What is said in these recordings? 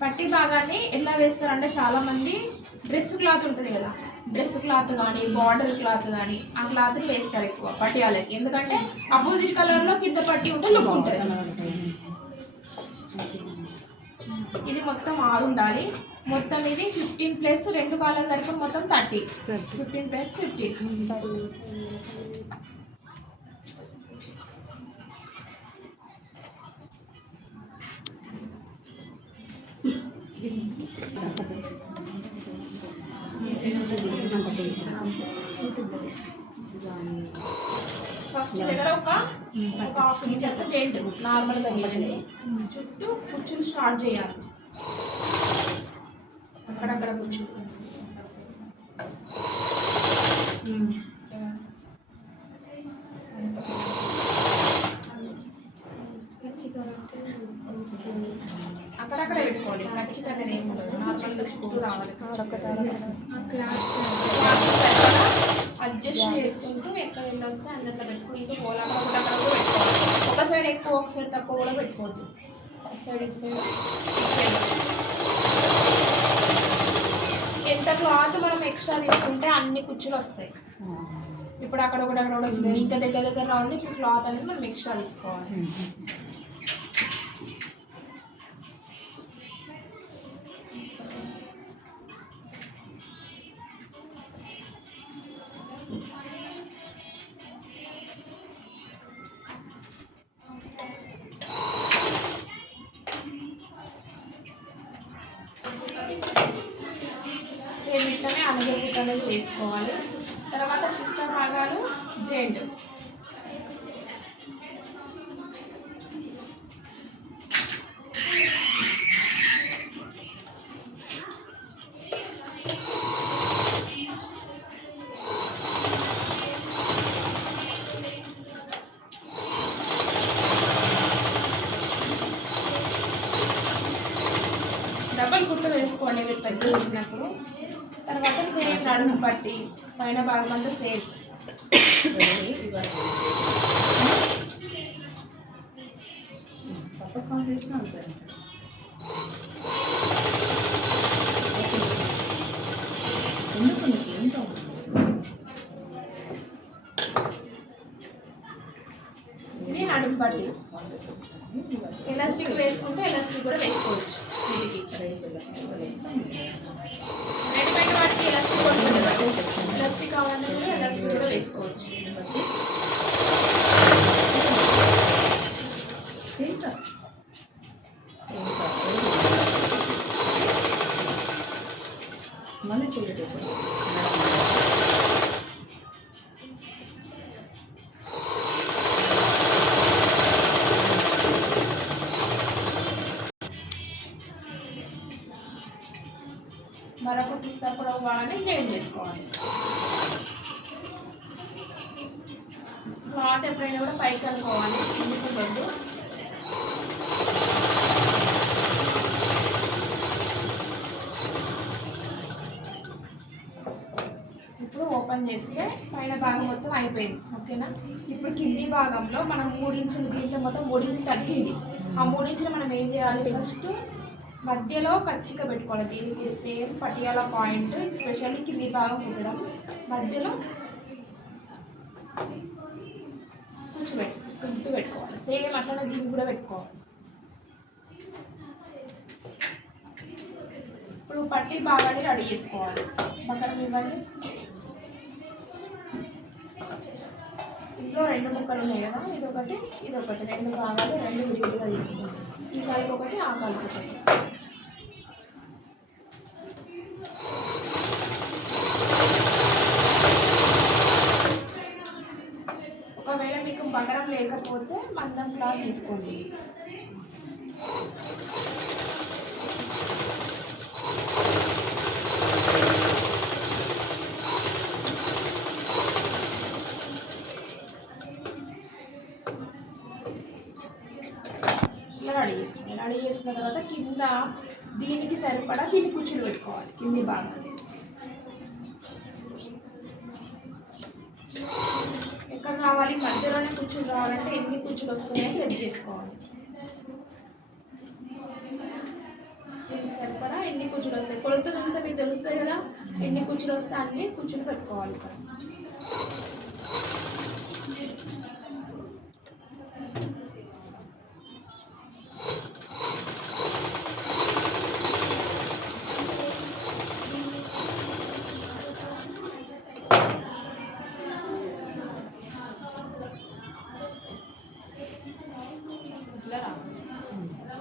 పట్టి భాగాన్ని ఎట్లా వేస్తారంటే చాలామంది డ్రెస్ క్లాత్ ఉంటుంది కదా, డ్రెస్ క్లాత్ కానీ బార్డర్ క్లాత్ కానీ ఆ క్లాత్ని వేస్తారు ఎక్కువ పట్టియాలకి. ఎందుకంటే అపోజిట్ కలర్లో కింద పట్టి ఉంటే లుక్ ఉంటుంది. ఇది మొత్తం 6 ఉండాలి. మొత్తం ఇది 15 ప్లస్ 2 కాలాలు సరిపోయి మొత్తం 30. 15 ప్లస్ 15. ఫస్ట్ దగ్గర ఒక హాఫ్ ఇంచ్ అంతా చేయండి, నార్మల్గా వేయండి. చుట్టూ కుచ్చులు స్టార్ట్ చేయాలి, అక్కడక్కడ కుచ్చులు. అక్కడక్కడ పెట్టుకోవాలి, ఖచ్చితంగా ఏమి ఉండదు. నార్మల్గా చుట్టూ రావాలి. అడ్జస్ట్ చేసుకుంటూ ఎక్కడ వెళ్ళి వస్తే అన్నట్లో పెట్టుకుంటూ పోలాగా ఒకటి అక్కడ కూడా పెట్టుకోవాలి. ఒక సైడ్ ఎక్కువ ఒక సైడ్ తక్కువ కూడా పెట్టుకోవద్దు. ఒక సైడ్ ఇటు సైడ్ ఎంత క్లాత్ మనం ఎక్స్ట్రా తీసుకుంటే అన్ని కుచ్చులు వస్తాయి. ఇప్పుడు అక్కడ ఒకటి అక్కడ కూడా వచ్చింది, ఇంకా దగ్గర దగ్గర రావాలి. ఇప్పుడు క్లాత్ అనేది మనం ఎక్స్ట్రా తీసుకోవాలి. సేమ్ ఇట్లనే అనుభూతి అనేది వేసుకోవాలి. తర్వాత పిస్తా భాగాలు జెంట్. డబల్ కుట్టు వేసుకోండి మీరు పెద్ద వేసినప్పుడు. తర్వాత సేమ్ నడుము పట్టి పైన భాగం అంతా సేమ్. ఇది నడుము పట్టి. ఎలాస్టిక్ వేసుకుంటే ఎలాస్టిక్ కూడా వేసుకోవచ్చు. వీటికి రెడీమేడ్ వాటికి ఎలాస్టిక్ ఉంటుంది కదా, ఎలాస్టిక్ కావాలంటే కూడా ఎలాస్టిక్ కూడా వేసుకోవచ్చు. మళ్ళీ చూడండి, మరొక పిస్తా పొడవు భాగాన్ని జాయిన్ చేసుకోవాలి. క్లాత్ ఎప్పుడైనా కూడా పైకి అనుకోవాలి, కిందికి వద్దు. ఇప్పుడు ఓపెన్ చేస్తే పైన భాగం మొత్తం అయిపోయింది. ఓకేనా? ఇప్పుడు కింది భాగంలో మనం 3 ఇంచులు, దీంట్లో మొత్తం 3 ఇంచులు తగ్గింది. ఆ 3 ఇంచులు మనం ఏం చేయాలి, ఫస్ట్ మధ్యలో పచ్చిక పెట్టుకోవాలి. దీనికి సేమ్ పటియాల పాయింట్, స్పెషల్లీ కింది భాగం కుట్టడం. మధ్యలో గుర్తు పెట్టుకోవాలి. సేమ్ అట్లనే దీనికి కూడా పెట్టుకోవాలి. ఇప్పుడు పట్టి భాగాన్ని రెడీ చేసుకోవాలి. పక్కన ఇవ్వండి. ఇంట్లో 2 ముక్కలు ఉన్నాయి కదా, ఇదొకటి ఇదొకటి, 2 భాగాలు 2 విడివిడిగా తీసుకుంటాం. ఈ కాలుకి ఒకటి, ఆ కాలుకి ఒకటి. ఒకవేళ మీకు బంగారం లేకపోతే మందం క్లాత్ తీసుకోండి. రెడీ చేసుకోవాలి. రెడీ చేసుకున్న తర్వాత కింద దీనికి సరిపడా దీన్ని కుచ్చులు పెట్టుకోవాలి. కింది భాగాన్ని ఎక్కడ రావాలి, మధ్యలోనే కుచ్చులు రావాలంటే ఎన్ని కుచ్చులు వస్తున్నాయో సెట్ చేసుకోవాలి. సరిపడా ఎన్ని కుచ్చులు వస్తాయి కొలత చూస్తే మీకు తెలుస్తాయి కదా, ఎన్ని కుచ్చులు వస్తే అన్ని కుచ్చులు పెట్టుకోవాలి ఇక్కడ.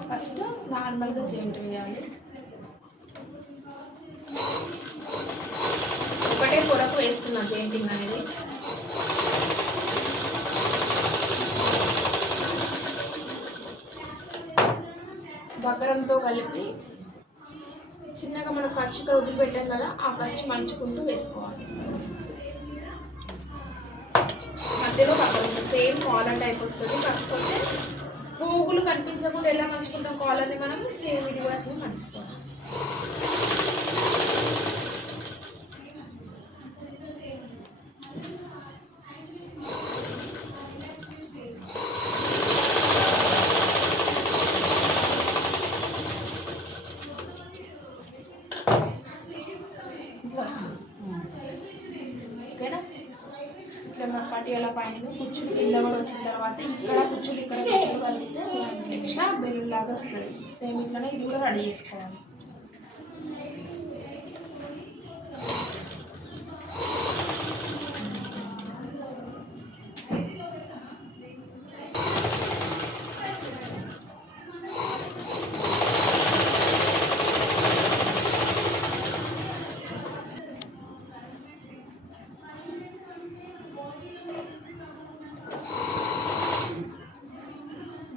ఫస్ట్ నార్మల్గా జాయింట్ వేయాలి. ఒకటే పొరకు వేస్తున్నా పెయింటింగ్ అనేది. బగ్గరంతో కలిపి చిన్నగా మనం ఖర్చు ఇక్కడ వదిలిపెట్టాం కదా, ఆ ఖర్చు మంచుకుంటూ వేసుకోవాలి. మధ్యలో బగ్గరం సేమ్ కాలర్ టైప్ వస్తుంది, కాకపోతే పోగులు కనిపించకుండా ఎలా మంచుకుంటాం కాలర్ని మనం, సేమ్ ఇది కూడా మంచుకోవాలి. ఇట్లా వస్తుంది ఓకేనా. ఇట్లా మన పట్టియాల పైన కుచ్చులు కింద కూడా వచ్చిన తర్వాత ఇక్కడ కుచ్చులు కలిపితే ఎక్స్ట్రా బెలూన్ లాగా వస్తుంది. సేమ్ ఇట్లానే ఇది కూడా రెడీ చేసుకోవాలి.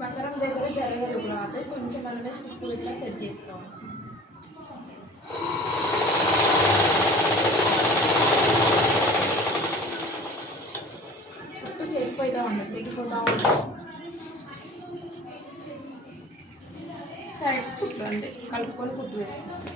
బకరం దగ్గర జరగదు క్లాత్, కొంచెం మనమే స్టిక్ ఇట్లా సెట్ చేసుకోవాలి. కుట్టు చేరిపోయిదా ఉండదు, తెగిపోతా ఉంటుంది. సైడ్స్ కుట్లు అంతే కలుపుకొని కుట్టు వేసుకోవాలి.